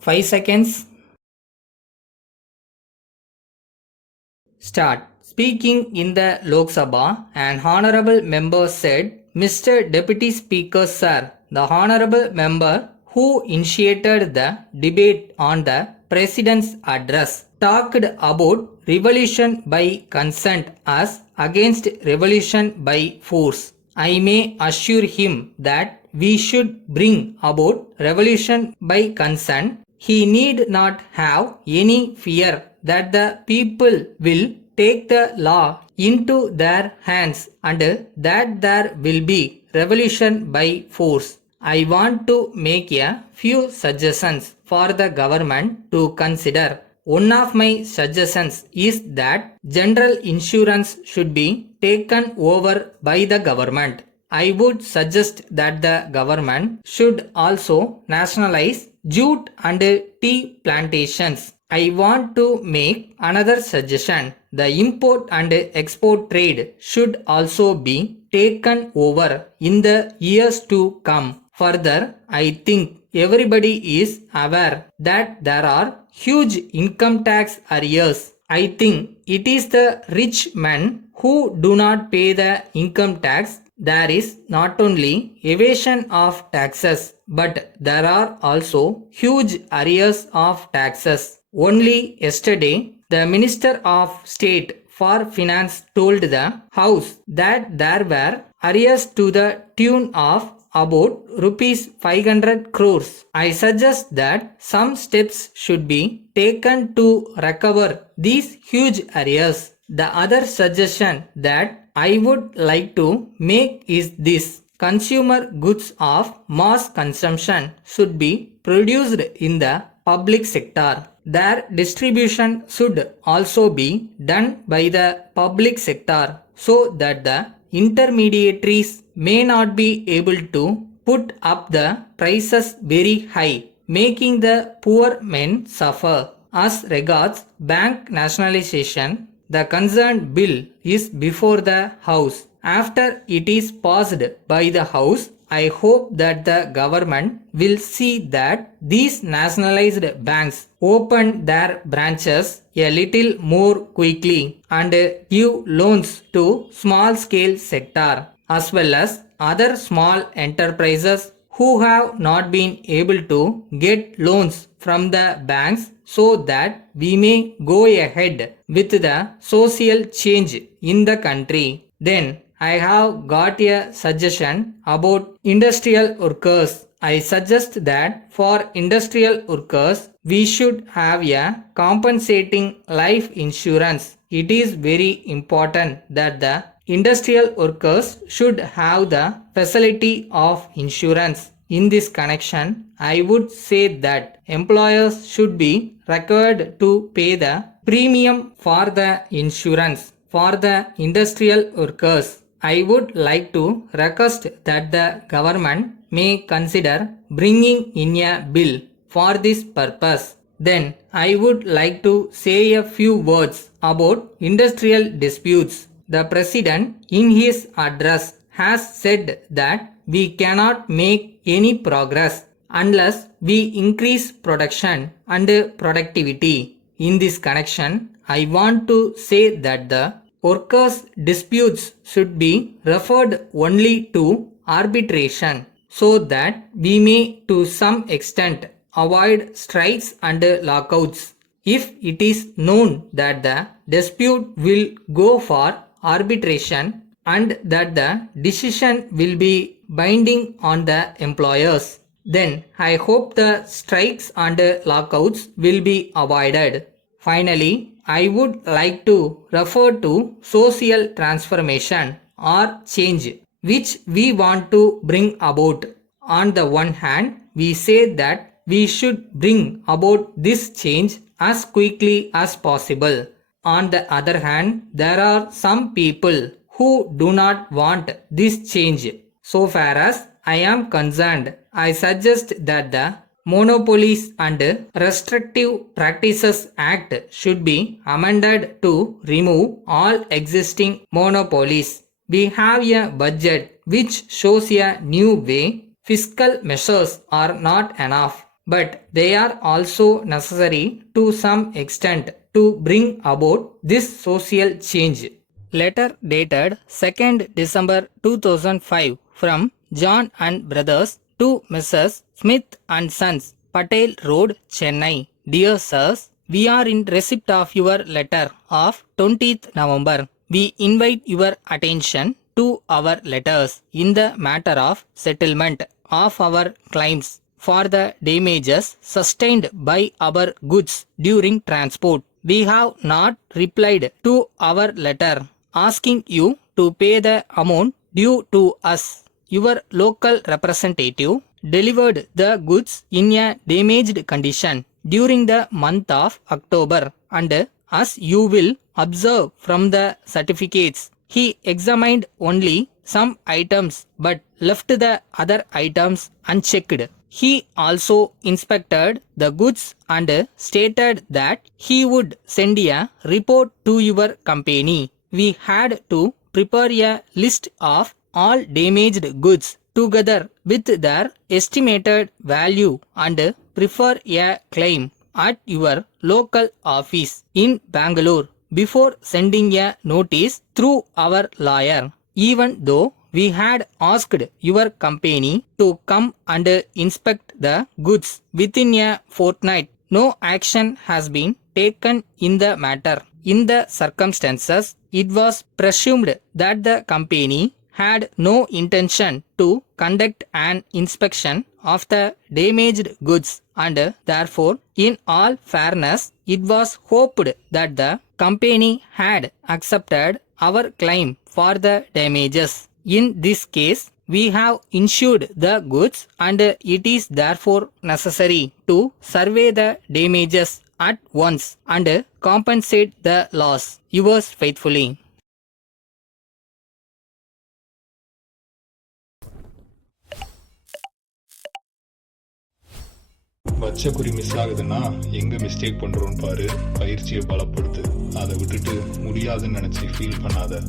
5 seconds. Start. Speaking in the Lok Sabha, an honorable member said, Mr. Deputy Speaker Sir, the honorable member who initiated the debate on the President's address talked about revolution by consent as against revolution by force. I may assure him that we should bring about revolution by consent. He need not have any fear that the people will take the law into their hands and that there will be revolution by force. I want to make a few suggestions for the government to consider. One of my suggestions is that general insurance should be taken over by the government. I would suggest that the government should also nationalize jute and tea plantations. I want to make another suggestion. The import and export trade should also be taken over in the years to come. Further, I think everybody is aware that there are huge income tax arrears. I think it is the rich men who do not pay the income tax. There is not only evasion of taxes, but there are also huge arrears of taxes. Only yesterday, the Minister of State for Finance told the House that there were arrears to the tune of about rupees 500 crores. I suggest that some steps should be taken to recover these huge arrears. The other suggestion that I would like to make is this. Consumer goods of mass consumption should be produced in the public sector. Their distribution should also be done by the public sector so that the intermediaries may not be able to put up the prices very high, making the poor men suffer. As regards bank nationalization, the concerned bill is before the House. After it is passed by the House, I hope that the government will see that these nationalized banks open their branches a little more quickly and give loans to small scale sector as well as other small enterprises who have not been able to get loans from the banks so that we may go ahead with the social change in the country. Then I have got a suggestion about industrial workers. I suggest that for industrial workers, we should have a compensating life insurance. It is very important that the industrial workers should have the facility of insurance. In this connection, I would say that employers should be required to pay the premium for the insurance for the industrial workers. I would like to request that the government may consider bringing in a bill for this purpose. Then I would like to say a few words about industrial disputes. The President in his address has said that we cannot make any progress unless we increase production and productivity. In this connection, I want to say that the workers' disputes should be referred only to arbitration so that we may to some extent avoid strikes and lockouts. If it is known that the dispute will go for arbitration and that the decision will be binding on the employers, then I hope the strikes and lockouts will be avoided. Finally, I would like to refer to social transformation or change which we want to bring about. On the one hand, we say that we should bring about this change as quickly as possible. On the other hand, there are some people who do not want this change. So far as I am concerned, I suggest that the Monopolies and Restrictive Practices Act should be amended to remove all existing monopolies. We have a budget which shows a new way. Fiscal measures are not enough. but they are also necessary to some extent to bring about this social change. Letter dated 2nd December 2005 from John and Brothers to Mrs. Smith and Sons, Patel Road, Chennai. Dear sirs, we are in receipt of your letter of 20th November. We invite your attention to our letters in the matter of settlement of our claims for the damages sustained by our goods during transport. We have not replied to our letter asking you to pay the amount due to us. Your local representative delivered the goods in a damaged condition during the month of October, and as you will observe from the certificates, he examined only some items but left the other items unchecked. He also inspected the goods and stated that he would send a report to your company. We had to prepare a list of all damaged goods together with their estimated value and prefer a claim at your local office in Bangalore before sending a notice through our lawyer. Even though we had asked your company to come and inspect the goods within a fortnight, no action has been taken in the matter. In the circumstances, it was presumed that the company had no intention to conduct an inspection of the damaged goods, and therefore, in all fairness, it was hoped that the company had accepted our claim for the damages. In this case, we have insured the goods, and it is therefore necessary to survey the damages at once and compensate the loss. Yours faithfully. வச்ச குறி miss ஆகுதுன்னா எங்க mistake பண்றோம்னு பாரு, பயிற்சியை பலப்படுத்து. அதை விட்டுட்டு முடியாதுன்னு நினைச்சு ஃபீல் பண்ணாத.